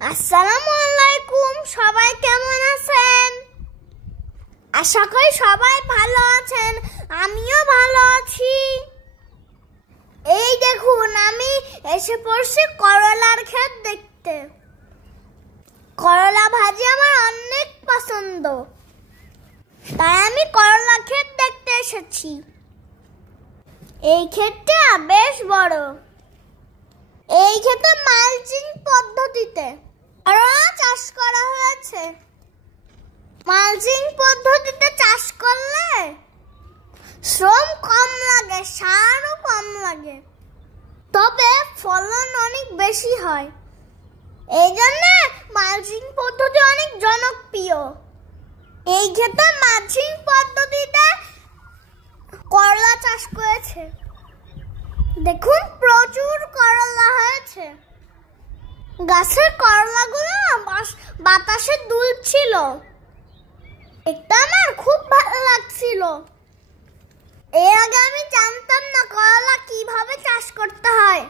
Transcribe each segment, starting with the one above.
আসসালামু আলাইকুম, সবাই কেমন আছেন? আশা করি সবাই ভালো আছেন, আমিও ভালো আছি। এই দেখুন, আমি এসে পড়ছি করলার ক্ষেত দেখতে। করলা ভাজি আমার অনেক পছন্দ, তাই আমি করলা ক্ষেত দেখতে এসেছি। এই ক্ষেতটা বেশ বড়। এই ক্ষেতে মালচিং পদ্ধতিতে করলা চাষ করা হয়েছে। মালচিং পদ্ধতিতে চাষ করলে শ্রম কম লাগে, সারও কম লাগে, তবে ফলন অনেক বেশি হয়। এই জন্য মালচিং পদ্ধতি অনেক জনপ্রিয়। এই ক্ষেতে মালচিং পদ্ধতিতে করলা চাষ করেছে। দেখুন, প্রচুর করলা হয়েছে। গাছের করলাগুলো বাতাসে দুলছিল। এটা আমার খুব ভালো লাগছিল। এর আগে আমি জানতাম না করলা কিভাবে চাষ করতে হয়।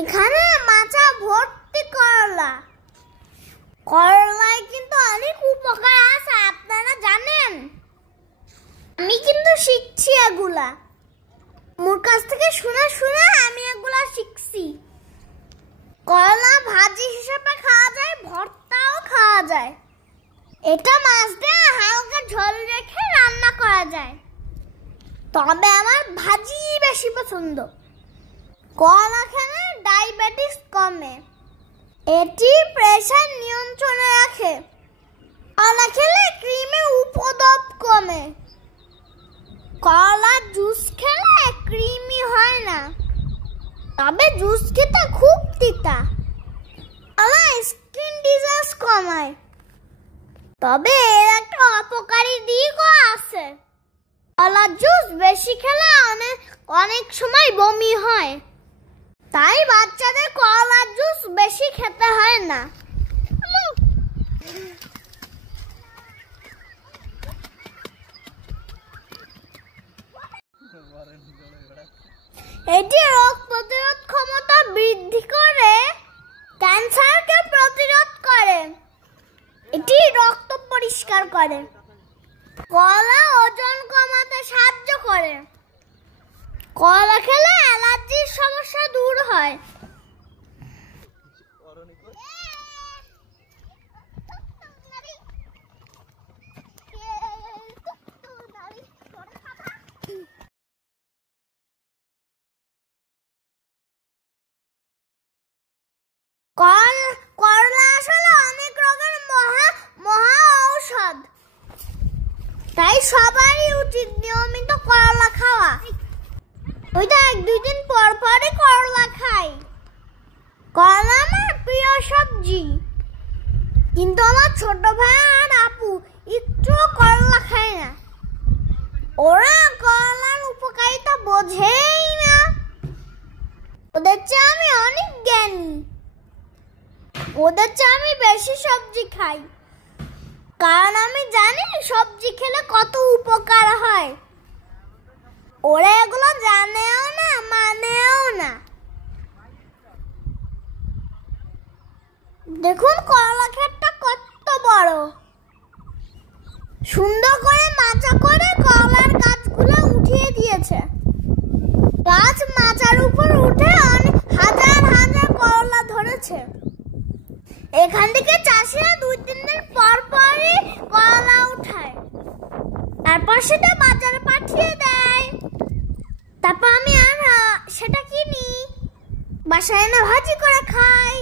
এখানে মাচা ভর্তি করলা। করলায় কিন্তু অনেক উপকার আছে, আপনারা জানেন? আমি কিন্তু শিখছি এগুলা। মোর কাছ থেকে শুনে শুনে আমি এগুলা শিখছি। করলা ভাজি হিসেবে খাওয়া যায়, ভর্তাও খাওয়া যায়। এটা মাছ দিয়ে হালকা ঝোল রেখে রান্না করা যায়, তবে আমার ভাজি বেশি পছন্দ। করলা খেলে ডায়াবেটিস কমে, এটি প্রেসার নিয়ন্ত্রণে রাখে। করলা খেলে কৃমির উপদ্রব কমে। করলার জুস খেলে কৃমি হয় না, তবে জুস খেতে খুব তিতা। করলা স্কিন ডিজিজ কমায়, তবে এর একটা অপকারী দিকও আছে। করলার জুস বেশি খেলে অনেক সময় বমি হয়, তাই বাচ্চাদের করলার জুস বেশি খেতে হয় না। এটি রোগ প্রতিরোধ ক্ষমতা বৃদ্ধি করে, ক্যান্সারকে প্রতিরোধ করে, এটি রক্ত পরিষ্কার করে। করলা ওজন কমাতে সাহায্য করে। করলা খেলে অ্যালার্জির সমস্যা দূর হয়। করলা আসলে অনেক রোগের মহা ঔষধ, তাই সবারই উচিত নিয়মিত করলা খাওয়া। ওই তো 1-2 দিন পর পরই করলা খাই। করলা আমার প্রিয় সবজি, কিন্তু আমার ছোট ভাই আর আপু একটু করলা খায় না। ওরা করলার উপকারিতা বোঝেই না। ওদের চেয়ে আমি অনেক জ্ঞানী। ওদের চেয়ে আমি বেশি সবজি খাই, কারণ আমি জানি সবজি খেলে কত উপকার হয়। ওরা এগুলো জানেও না, মানেও না। দেখুন করলা ক্ষেতটা কত বড়। সুন্দর করে মাচা করে করলার গাছগুলো উঠিয়ে দিয়েছে। গাছ মাচার উপর উঠে হাজার হাজার করলা ধরেছে। এখান থেকে চাষিরা 2-3 দিন পর পরই করলা উঠায়, তারপর সেটা বাজারে পাঠিয়ে দেয়। তারপর আমি আর সেটা কিনি, বাসায় এনে ভাজি করে খাই।